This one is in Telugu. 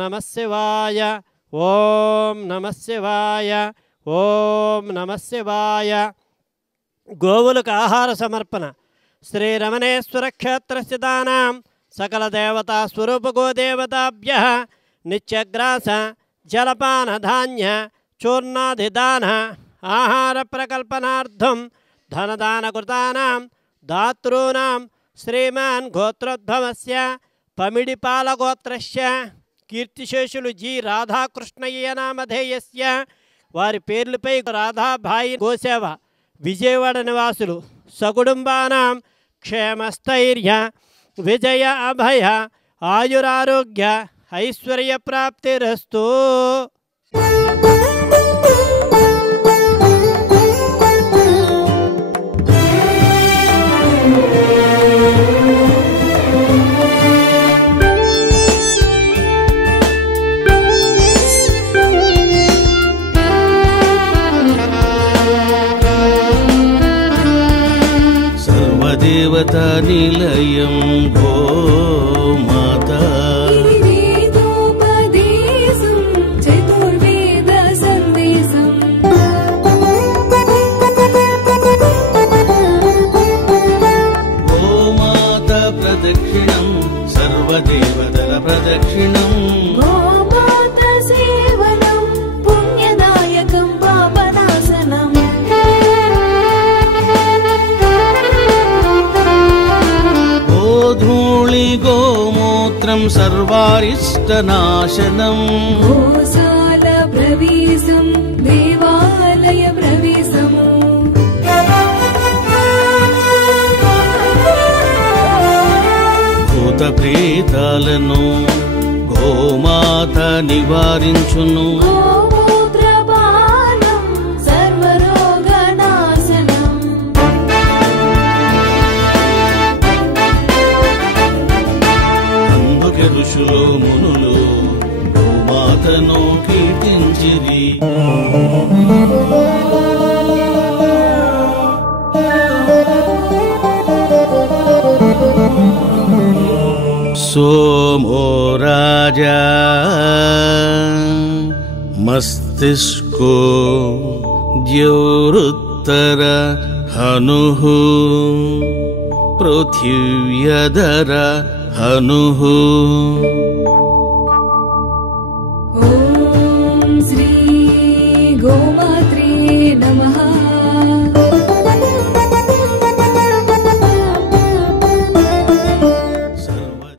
నమః శివాయ ఓం నమః శివాయ ఓం నమః శివాయ. గోవులకు ఆహార సమర్పణ. శ్రీరమణేశ్వర క్షేత్రస్థితానాం సకల దేవతా స్వరూప గోదేవతాభ్యః నిత్యగ్రాస జలపాన ధాన్య చూర్ణాధిదాన ఆహార ప్రకల్పనార్థం ధనదానకృతానాం దాతॄణాం శ్రీమాన్ గోత్రోద్భవస్య పమిడిపాలగోత్రస్య కీర్తిశేషులు జి రాధాకృష్ణయ్య నామధేయస్య వారి పేర్లపై రాధాబాయి గోసేవ విజయవాడ నివాసులు సకుటుంబానాం క్షేమస్థైర్య విజయ అభయ ఆయురారోగ్య ఐశ్వర్య ప్రాప్తిరస్తు. దేవతా నిలయం గోమాతా వేదోపదేశం చతుర్వేద సందేశం గోమాతా ప్రదక్షిణం సర్వదేవతల ప్రదక్షిణం గోమాతా సేవనం పుణ్యదాయకం పాపనాశనం ధూళి గోమూత్రం సర్వారిష్టనాశనం గోశాల ప్రవేశం దేవాలయ ప్రవేశము భూత ప్రేతాలను గోమాత నివారించును గోమూత్రపానం సర్వరోగనాశనం ఋషులు మునులు గోమాతను కీర్తించిరి. సోమో రాజా మస్తిష్కో ద్యౌరుత్తర హనుః పృథివ్యధర హనుః. ఓం శ్రీ గోమాత్రే నమః.